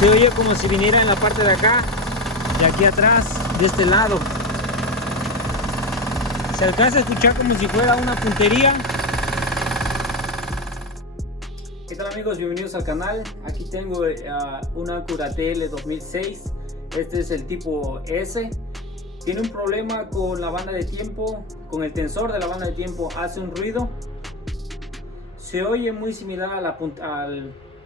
Se oye como si viniera en la parte de acá, de aquí atrás, de este lado. Se alcanza a escuchar como si fuera una puntería. ¿Qué tal amigos? Bienvenidos al canal. Aquí tengo una Acura TL 2006. Este es el tipo S. Tiene un problema con la banda de tiempo, con el tensor de la banda de tiempo. Hace un ruido. Se oye muy similar a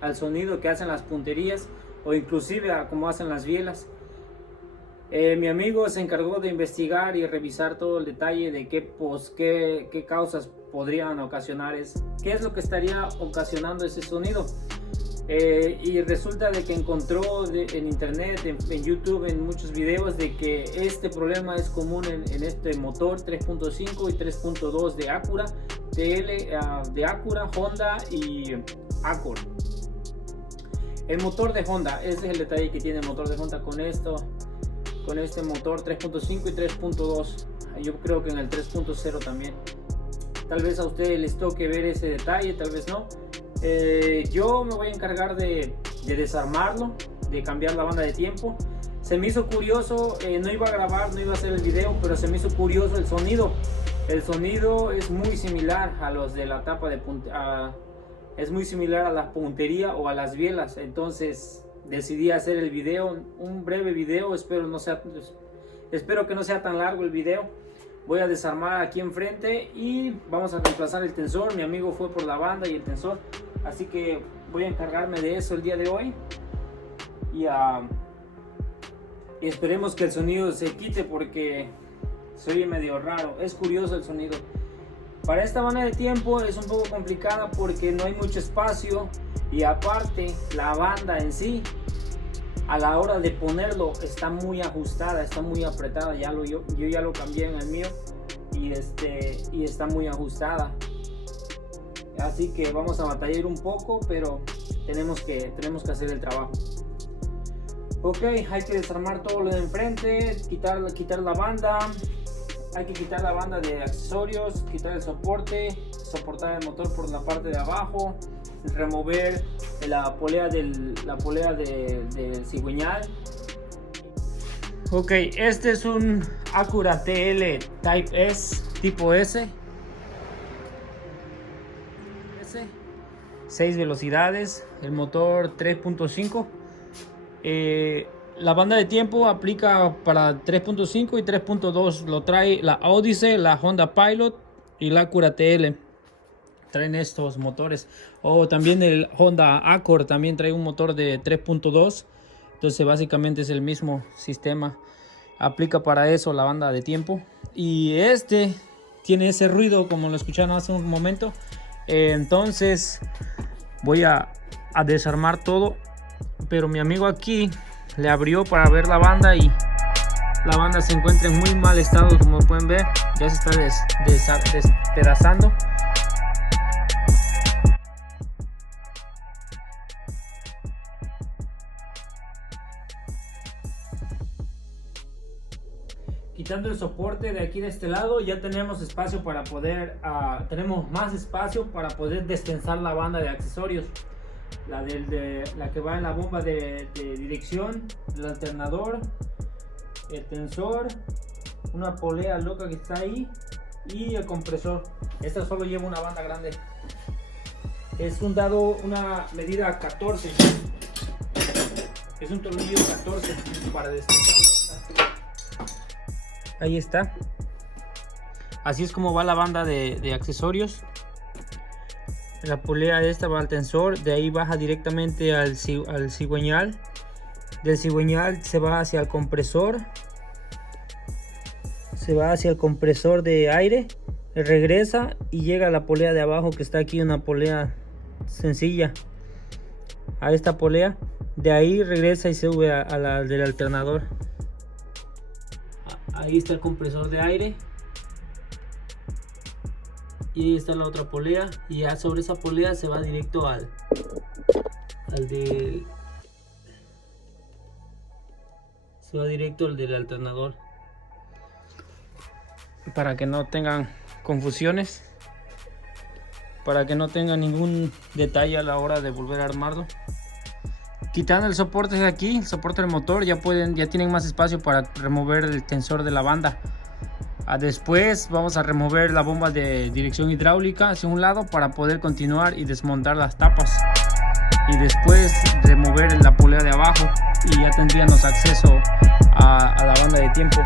al sonido que hacen las punterías o inclusive a cómo hacen las bielas. Mi amigo se encargó de investigar y revisar todo el detalle de qué causas podrían ocasionar qué es lo que estaría ocasionando ese sonido. Y resulta de que encontró en internet, en YouTube, en muchos videos, de que este problema es común en este motor 3.5 y 3.2 de Acura, de Acura, Honda y Accord. El motor de Honda, ese es el detalle que tiene el motor de Honda con este motor 3.5 y 3.2. Yo creo que en el 3.0 también. Tal vez a ustedes les toque ver ese detalle, tal vez no. Yo me voy a encargar de desarmarlo, de cambiar la banda de tiempo. Se me hizo curioso, no iba a grabar, no iba a hacer el video, pero se me hizo curioso el sonido. El sonido es muy similar a los de la tapa de es muy similar a la puntería o a las bielas. Entonces decidí hacer el video, un breve video. Espero que no sea tan largo el video. Voy a desarmar aquí enfrente y vamos a reemplazar el tensor. Mi amigo fue por la banda y el tensor, así que voy a encargarme de eso el día de hoy. Y esperemos que el sonido se quite porque se oye medio raro. Es curioso el sonido. Para esta banda de tiempo es un poco complicada porque no hay mucho espacio, y aparte la banda en sí, a la hora de ponerlo, está muy ajustada, está muy apretada. Yo ya lo cambié en el mío y está muy ajustada. Así que vamos a batallar un poco, pero tenemos que hacer el trabajo. Ok, hay que desarmar todo lo de enfrente, quitar la banda. Hay que quitar la banda de accesorios, quitar el soportar el motor por la parte de abajo, remover la polea del cigüeñal. Ok, este es un Acura TL Type S, tipo S. 6 velocidades, el motor 3.5. La banda de tiempo aplica para 3.5 y 3.2. Lo trae la Odyssey, la Honda Pilot y la Acura TL. Traen estos motores. También el Honda Accord también trae un motor de 3.2. Entonces básicamente es el mismo sistema. Aplica para eso la banda de tiempo. Y este tiene ese ruido como lo escucharon hace un momento. Entonces voy a desarmar todo. Pero mi amigo aquí le abrió para ver la banda y la banda se encuentra en muy mal estado, como pueden ver. Ya se está despedazando. Quitando el soporte de aquí de este lado, ya tenemos espacio para poder tenemos más espacio para poder destensar la banda de accesorios. La que va en la bomba de dirección, el alternador, el tensor, una polea loca que está ahí y el compresor. Esta solo lleva una banda grande. Es una medida 14. Es un tornillo 14 para destensar la banda. Ahí está. Así es como va la banda de accesorios. La polea esta va al tensor, de ahí baja directamente al cigüeñal. Del cigüeñal se va hacia el compresor. Se va hacia el compresor de aire, regresa y llega a la polea de abajo, que está aquí, una polea sencilla. A esta polea, de ahí regresa y se sube a la del alternador. Ahí está el compresor de aire. Y ahí está la otra polea, y ya sobre esa polea se va directo se va directo al del alternador, para que no tengan confusiones, para que no tengan ningún detalle a la hora de volver a armarlo. Quitando el soporte de aquí, el soporte del motor, ya tienen más espacio para remover el tensor de la banda. Después vamos a remover la bomba de dirección hidráulica hacia un lado para poder continuar y desmontar las tapas. Y después remover la polea de abajo y ya tendríamos acceso a la banda de tiempo.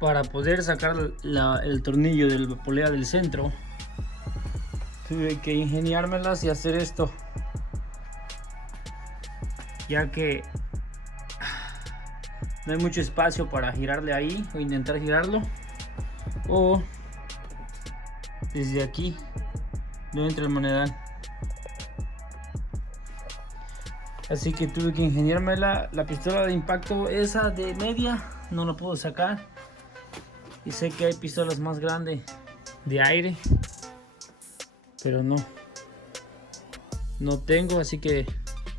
Para poder sacar el tornillo de la polea del centro, tuve que ingeniármelas y hacer esto, ya que no hay mucho espacio para girarle ahí o intentar girarlo, o desde aquí no entra el monedal. Así que tuve que ingeniármela. La pistola de impacto, esa de media, no la puedo sacar. Y sé que hay pistolas más grandes de aire, pero no tengo, así que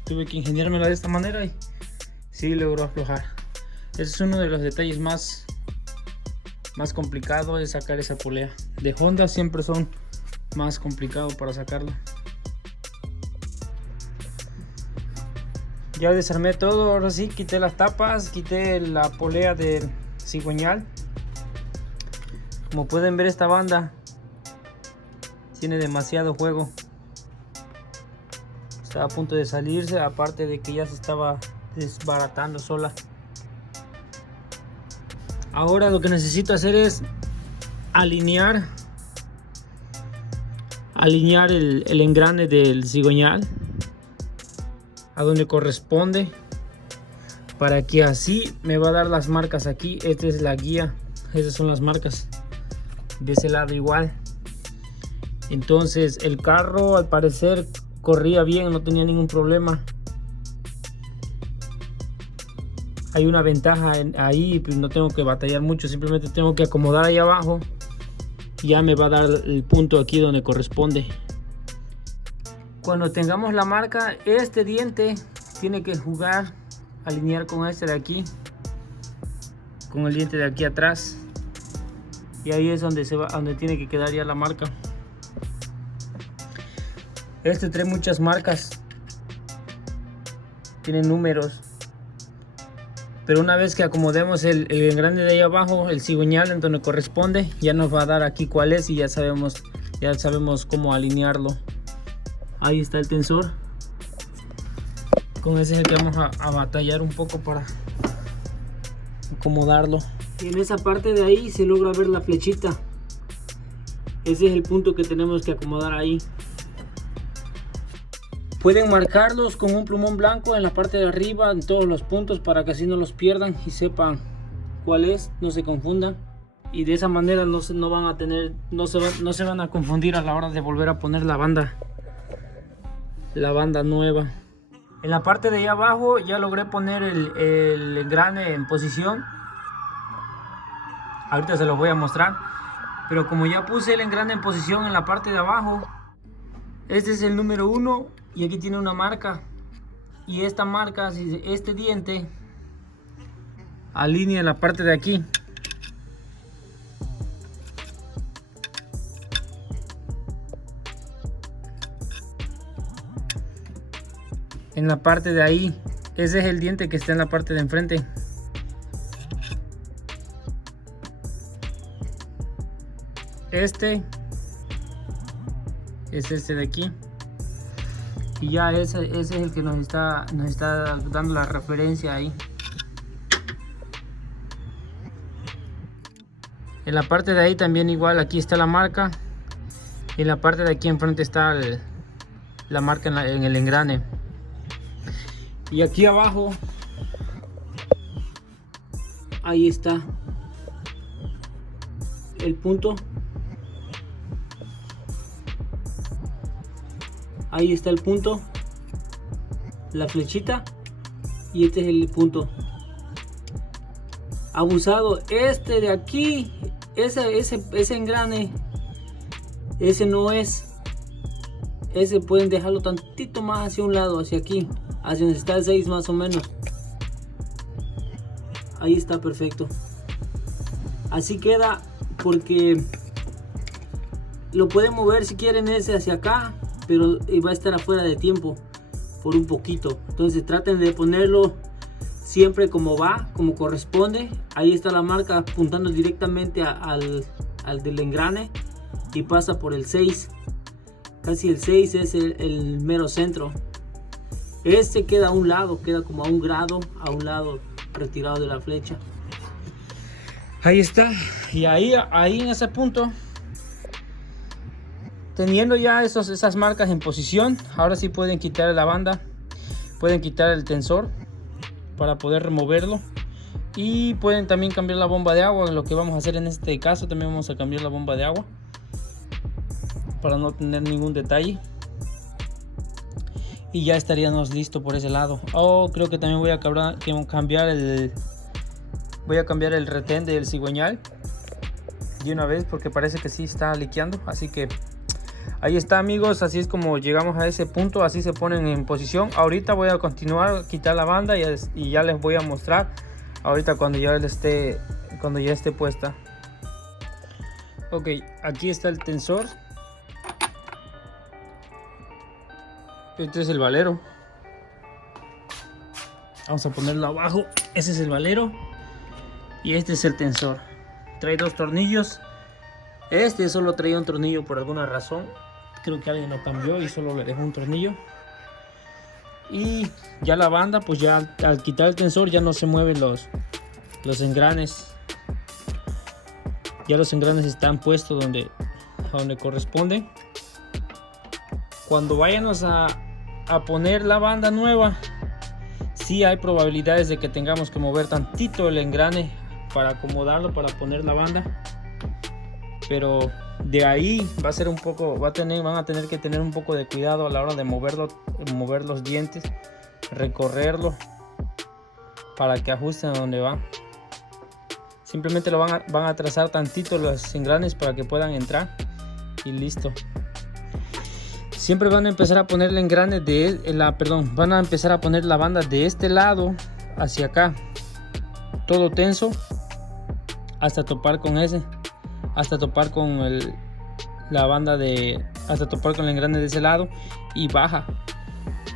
tuve que ingeniármela de esta manera y sí logró aflojar. Ese es uno de los detalles más complicados, de sacar esa polea. De Honda siempre son más complicados para sacarla. Ya desarmé todo, ahora sí, quité las tapas, quité la polea del cigüeñal. Como pueden ver, esta banda tiene demasiado juego. Está a punto de salirse, aparte de que ya se estaba desbaratando sola. Ahora lo que necesito hacer es alinear el engrane del cigüeñal a donde corresponde, para que así me va a dar las marcas aquí. Esta es la guía, esas son las marcas. De ese lado igual. Entonces el carro al parecer corría bien, no tenía ningún problema. Hay una ventaja ahí, pues no tengo que batallar mucho, simplemente tengo que acomodar ahí abajo y ya me va a dar el punto aquí donde corresponde. Cuando tengamos la marca, este diente tiene que jugar, alinear con este de aquí, con el diente de aquí atrás. Y ahí es donde donde tiene que quedar ya la marca. Este trae muchas marcas, tiene números, pero una vez que acomodemos el engrane de ahí abajo, el cigüeñal en donde corresponde, ya nos va a dar aquí cuál es y ya sabemos cómo alinearlo. Ahí está el tensor. Con ese es el que vamos a batallar un poco para acomodarlo. Y en esa parte de ahí se logra ver la flechita. Ese es el punto que tenemos que acomodar ahí. Pueden marcarlos con un plumón blanco en la parte de arriba, en todos los puntos, para que así no los pierdan y sepan cuál es, no se confundan. Y de esa manera no se van a confundir a la hora de volver a poner la banda nueva. En la parte de ahí abajo ya logré poner el engrane en posición. Ahorita se los voy a mostrar, pero como ya puse el engrane en posición en la parte de abajo, este es el número 1 y aquí tiene una marca, y esta marca, este diente alinea en la parte de aquí. En la parte de ahí, ese es el diente que está en la parte de enfrente. Este es este de aquí, y ya ese es el que nos está dando la referencia ahí. En la parte de ahí también igual, aquí está la marca, y en la parte de aquí enfrente está la marca en el engrane. Y aquí abajo, ahí está el punto. Ahí está el punto, la flechita, y este es el punto. Abusado, este de aquí, ese engrane, ese no es. ese pueden dejarlo tantito más hacia un lado, hacia aquí, hacia donde está el 6 más o menos. Ahí está perfecto. Así queda, porque lo pueden mover si quieren ese hacia acá, pero va a estar afuera de tiempo por un poquito. Entonces traten de ponerlo siempre como va, como corresponde. Ahí está la marca apuntando directamente al del engrane y pasa por el 6. Casi el 6 es el mero centro. Este queda a un lado, queda como a un grado, a un lado retirado de la flecha. Ahí está. Y ahí en ese punto, teniendo ya esas marcas en posición, ahora sí pueden quitar la banda, pueden quitar el tensor para poder removerlo, y pueden también cambiar la bomba de agua. Lo que vamos a hacer en este caso, también vamos a cambiar la bomba de agua para no tener ningún detalle, y ya estaríamos listos por ese lado. Creo que también voy a cambiar el retén del cigüeñal de una vez, porque parece que sí está liqueando. Así que ahí está, amigos, así es como llegamos a ese punto, así se ponen en posición. Ahorita voy a continuar a quitar la banda y ya les voy a mostrar ahorita cuando ya esté puesta. Ok, aquí está el tensor. Este es el valero. Vamos a ponerlo abajo. Ese es el valero y este es el tensor. Trae 2 tornillos. Este solo traía un tornillo por alguna razón. Creo que alguien lo cambió y solo le dejó un tornillo. Y ya la banda, pues ya al quitar el tensor ya no se mueven los engranes. Ya los engranes están puestos donde corresponden. Cuando vayamos a poner la banda nueva, sí hay probabilidades de que tengamos que mover tantito el engrane para acomodarlo, para poner la banda. Pero de ahí va a ser un poco, van a tener que tener un poco de cuidado a la hora de mover los dientes, recorrerlo para que ajusten a donde va. Simplemente lo van a trazar tantito los engranes para que puedan entrar y listo. Siempre van a empezar a poner el engrane van a empezar a poner la banda de este lado hacia acá, todo tenso, hasta topar con hasta topar con el engrane de ese lado, y baja.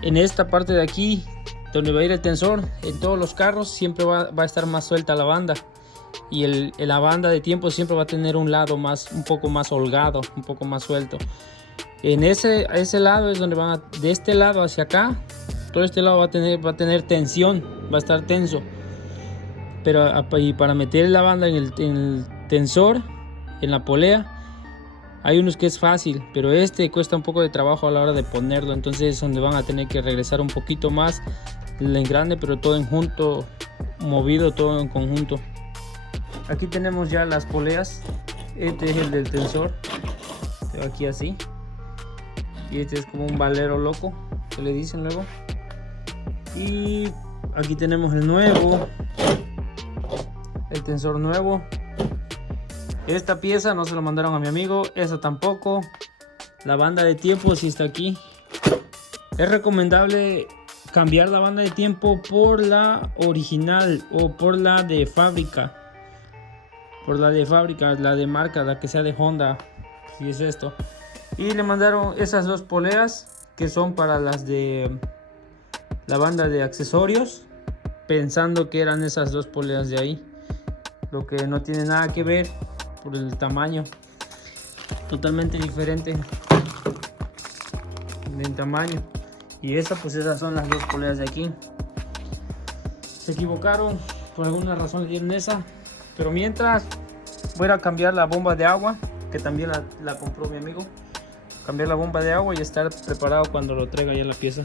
En esta parte de aquí donde va a ir el tensor, en todos los carros siempre va a estar más suelta la banda, y la banda de tiempo siempre va a tener un lado un poco más holgado, un poco más suelto. En ese lado es donde de este lado hacia acá, todo este lado va a tener tensión, va a estar tenso. Pero y para meter la banda en el tensor, en la polea, hay unos que es fácil, pero cuesta un poco de trabajo a la hora de ponerlo. Entonces es donde van a tener que regresar un poquito más el engrane, pero todo en junto, movido todo en conjunto. Aquí tenemos ya las poleas. Este es el del tensor, aquí así. Y este es como un valero loco, que le dicen luego. Y aquí tenemos el nuevo, el tensor nuevo. Esta pieza no se lo mandaron a mi amigo, esa tampoco. La banda de tiempo sí está aquí. Es recomendable cambiar la banda de tiempo por la original o por la de fábrica. La de marca, la que sea de Honda, si es esto. Y le mandaron esas 2 poleas que son para las de la banda de accesorios, pensando que eran esas 2 poleas de ahí, lo que no tiene nada que ver por el tamaño, totalmente diferente en tamaño. Y esas son las 2 poleas de aquí. Se equivocaron, por alguna razón le dieron esa, pero mientras voy a cambiar la bomba de agua, que también la compró mi amigo. Cambiar la bomba de agua y estar preparado cuando lo traiga ya la pieza.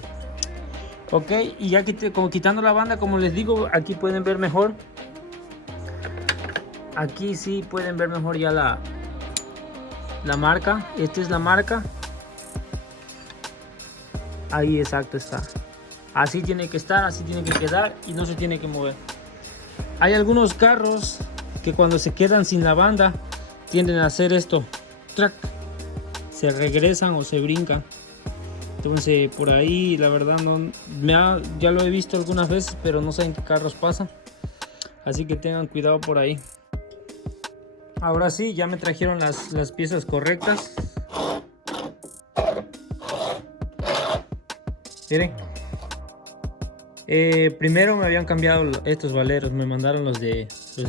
Ok, y ya como quitando la banda, como les digo, aquí pueden ver mejor. Aquí sí pueden ver mejor ya la marca. Esta es la marca. Ahí exacto está. Así tiene que estar, así tiene que quedar y no se tiene que mover. Hay algunos carros que cuando se quedan sin la banda tienden a hacer esto. ¡Trac! Se regresan o se brincan. Entonces por ahí la verdad no ya lo he visto algunas veces, pero no sé en qué carros pasa, así que tengan cuidado por ahí. Ahora sí, ya me trajeron las piezas correctas. Miren, primero me habían cambiado estos valeros, me mandaron los de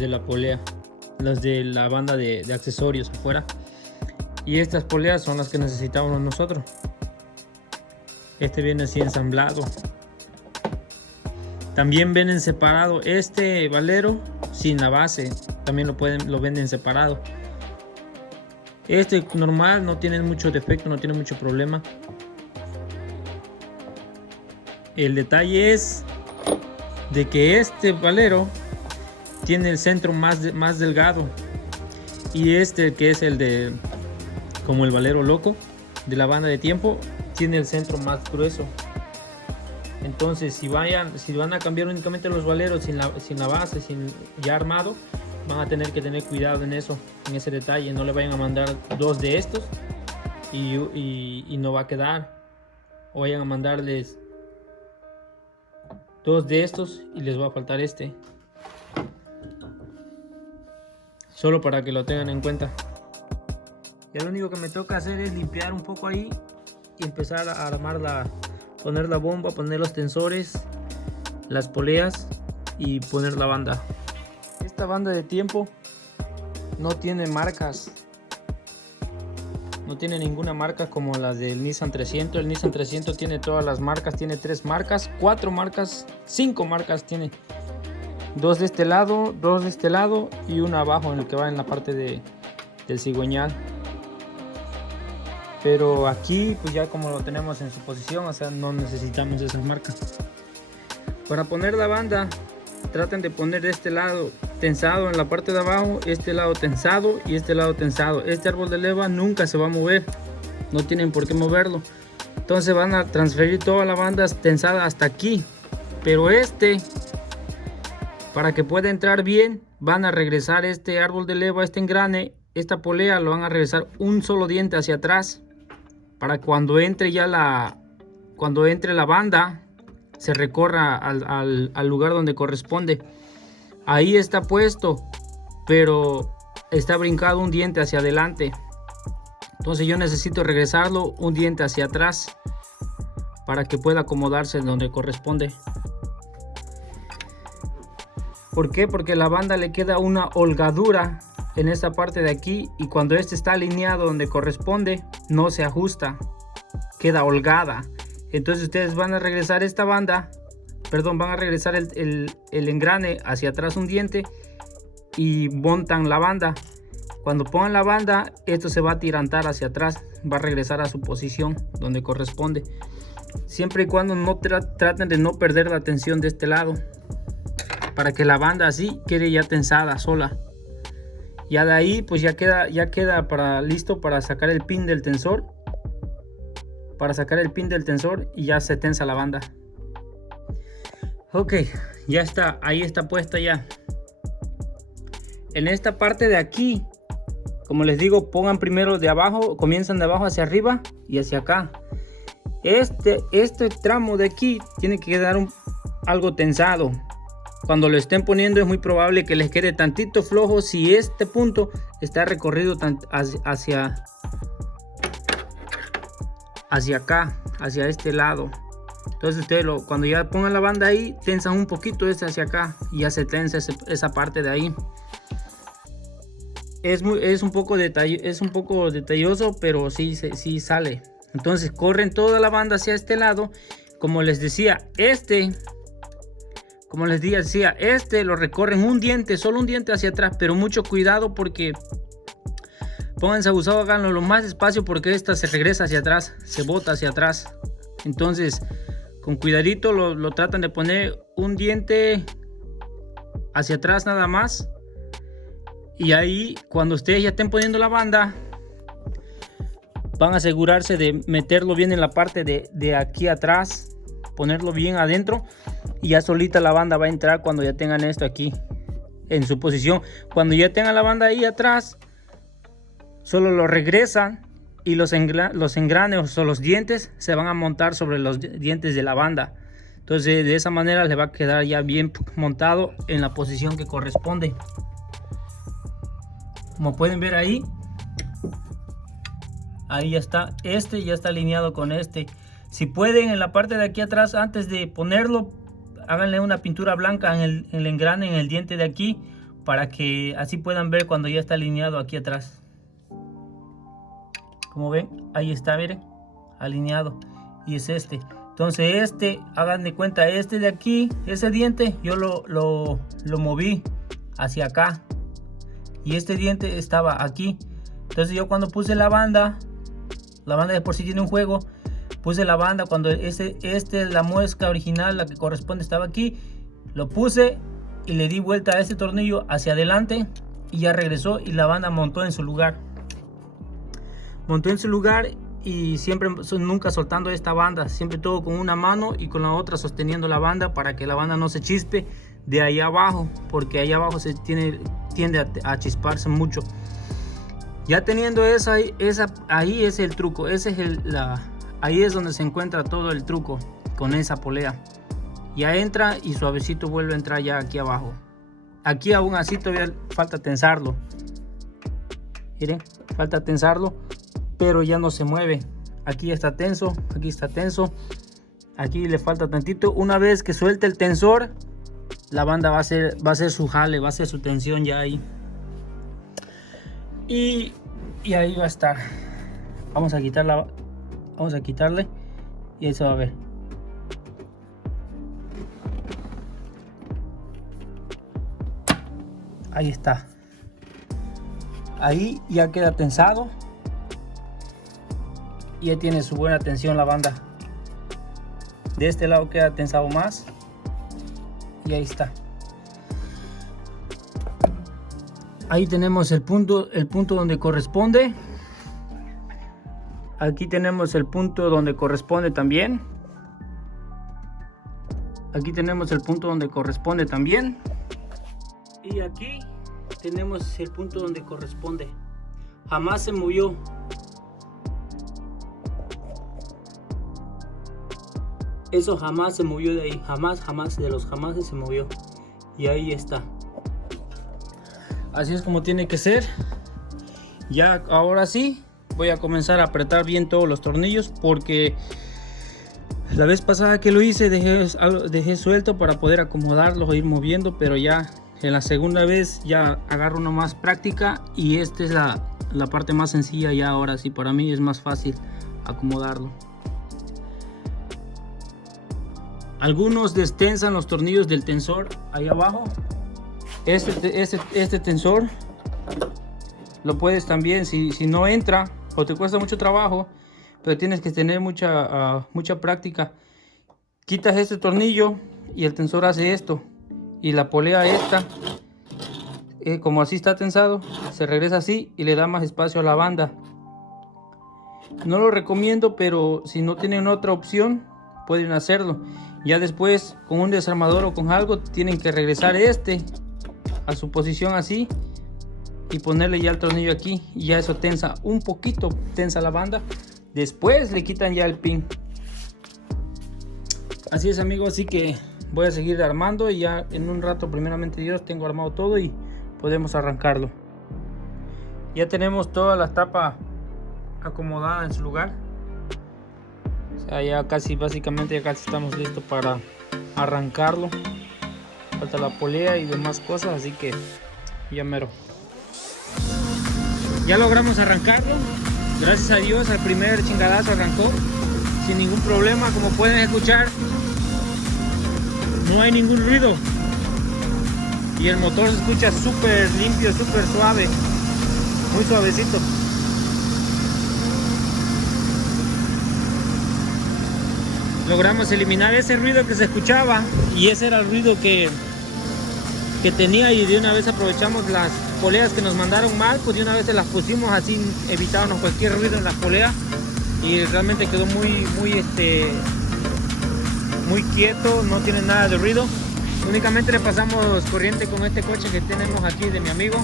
la polea, los de la banda de accesorios afuera, y estas poleas son las que necesitamos nosotros. Este viene así ensamblado. También vienen separado este valero sin la base, también lo venden separado. Este normal, no tiene mucho defecto, no tiene mucho problema. El detalle es de que este valero tiene el centro más delgado, y este, que es el de como el valero loco de la banda de tiempo, tiene el centro más grueso. Entonces si van a cambiar únicamente los valeros sin la base, ya armado, van a tener que tener cuidado en eso, en ese detalle. No le vayan a mandar dos de estos y no va a quedar, o vayan a mandarles dos de estos y les va a faltar este. Solo para que lo tengan en cuenta. Ya lo único que me toca hacer es limpiar un poco ahí y empezar a armar poner la bomba, poner los tensores, las poleas y poner la banda. Esta banda de tiempo no tiene marcas, no tiene ninguna marca como las del Nissan 300. El Nissan 300 tiene todas las marcas, tiene 3 marcas, 4 marcas, 5 marcas tiene. 2 de este lado, 2 de este lado y una abajo en el que va en la parte del cigüeñal. Pero aquí pues ya como lo tenemos en su posición, o sea, no necesitamos esas marcas. Para poner la banda, traten de poner de este lado tensado en la parte de abajo, este lado tensado y este lado tensado. Este árbol de leva nunca se va a mover, no tienen por qué moverlo. Entonces van a transferir toda la banda tensada hasta aquí. Pero para que pueda entrar bien, van a regresar este árbol de leva, este engrane, esta polea, lo van a regresar un solo diente hacia atrás, para cuando entre la banda se recorra al lugar donde corresponde. Ahí está puesto, pero está brincado un diente hacia adelante. Entonces yo necesito regresarlo un diente hacia atrás para que pueda acomodarse donde corresponde. ¿Por qué? Porque la banda le queda una holgadura en esta parte de aquí, y cuando este está alineado donde corresponde no se ajusta, queda holgada. Entonces ustedes van a regresar esta banda, van a regresar el engrane hacia atrás un diente y montan la banda. Cuando pongan la banda, esto se va a tirantar hacia atrás, va a regresar a su posición donde corresponde, siempre y cuando no traten de no perder la tensión de este lado, para que la banda así quede ya tensada sola. Ya de ahí pues ya queda listo para sacar el pin del tensor. Y ya se tensa la banda. Ok, ya está, ahí está puesta ya. En esta parte de aquí, como les digo, pongan primero de abajo, comienzan de abajo hacia arriba y hacia acá. Este tramo de aquí tiene que quedar algo tensado. Cuando lo estén poniendo es muy probable que les quede tantito flojo si este punto está recorrido hacia acá, hacia este lado. Entonces ustedes cuando ya pongan la banda ahí, tensan un poquito hacia acá y ya se tensa esa parte de ahí. Es un poco detalloso, pero sí sale. Entonces corren toda la banda hacia este lado. Como les decía, lo recorren un diente, solo un diente hacia atrás, pero mucho cuidado porque pónganse abusados, háganlo lo más despacio porque esta se regresa hacia atrás, se bota hacia atrás. Entonces con cuidadito lo tratan de poner un diente hacia atrás nada más, y ahí cuando ustedes ya estén poniendo la banda van a asegurarse de meterlo bien en la parte de aquí atrás, ponerlo bien adentro, y ya solita la banda va a entrar cuando ya tengan esto aquí en su posición. Cuando ya tengan la banda ahí atrás, solo lo regresan y los engranes o los dientes se van a montar sobre los dientes de la banda. Entonces de esa manera le va a quedar ya bien montado en la posición que corresponde. Como pueden ver ahí ya está, este ya está alineado con este. Si pueden, en la parte de aquí atrás, antes de ponerlo, háganle una pintura blanca en el engrane, en el diente de aquí, para que así puedan ver cuando ya está alineado aquí atrás. Como ven, ahí está, miren, alineado. Y es este. Entonces este, hagan de cuenta, este de aquí, ese diente, yo lo moví hacia acá. Y este diente estaba aquí. Entonces yo cuando puse la banda de por sí tiene un juego, puse la banda cuando la muesca original, la que corresponde, estaba aquí, lo puse y le di vuelta a este tornillo hacia adelante y ya regresó y la banda montó en su lugar. Y siempre, nunca soltando esta banda, siempre todo con una mano y con la otra sosteniendo la banda para que la banda no se chispe de ahí abajo, porque ahí abajo tiende a chisparse mucho. Ya teniendo ahí es el truco, ahí es donde se encuentra todo el truco con esa polea. Ya entra y suavecito vuelve a entrar ya aquí abajo. Aquí aún así todavía falta tensarlo. Miren, falta tensarlo, pero ya no se mueve. Aquí ya está tenso, aquí está tenso. Aquí le falta tantito. Una vez que suelte el tensor, la banda va a hacer su jale, va a hacer su tensión ya ahí. Y ahí va a estar. Vamos a quitarle y ahí se va a ver. Ahí está. Ahí ya queda tensado. Y ya tiene su buena tensión la banda. De este lado queda tensado más. Y ahí está. Ahí tenemos el punto donde corresponde. Aquí tenemos el punto donde corresponde también. Aquí tenemos el punto donde corresponde también. Y aquí tenemos el punto donde corresponde. Jamás se movió. Eso jamás se movió de ahí. Jamás de los jamases se movió. Y ahí está. Así es como tiene que ser. Ya ahora sí voy a comenzar a apretar bien todos los tornillos, porque la vez pasada que lo hice dejé suelto para poder acomodarlos e ir moviendo, pero ya en la segunda vez ya agarro una más práctica y esta es la parte más sencilla. Ya ahora sí para mí es más fácil acomodarlo. Algunos destensan los tornillos del tensor ahí abajo. Este tensor lo puedes también, si no entra o te cuesta mucho trabajo, pero tienes que tener mucha práctica, quitas este tornillo y el tensor hace esto, y la polea esta, como así está tensado, se regresa así y le da más espacio a la banda. No lo recomiendo, pero si no tienen otra opción pueden hacerlo. Ya después con un desarmador o con algo tienen que regresar a su posición así y ponerle ya el tornillo aquí, y ya eso tensa un poquito, tensa la banda. Después le quitan ya el pin. Así es, amigos, así que voy a seguir armando y ya en un rato, primeramente Dios, tengo armado todo y podemos arrancarlo. Ya tenemos toda la tapa acomodada en su lugar. O sea, ya casi, básicamente ya casi estamos listos para arrancarlo. Falta la polea y demás cosas, así que ya mero. Ya logramos arrancarlo. Gracias a Dios, al primer chingadazo arrancó sin ningún problema. Como pueden escuchar, no hay ningún ruido y el motor se escucha súper limpio, súper suave, muy suavecito. Logramos eliminar ese ruido que se escuchaba, y ese era el ruido que tenía, y de una vez aprovechamos las poleas que nos mandaron mal, pues de una vez se las pusimos así, evitándonos cualquier ruido en las poleas, y realmente quedó muy quieto, no tiene nada de ruido. Únicamente le pasamos corriente con este coche que tenemos aquí de mi amigo.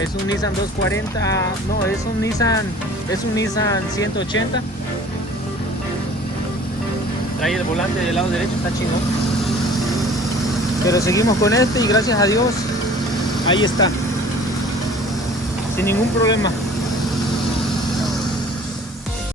Es un Nissan 240, no, es un Nissan 180. Trae el volante del lado derecho, está chingón. Pero seguimos con este y gracias a Dios, ahí está, sin ningún problema.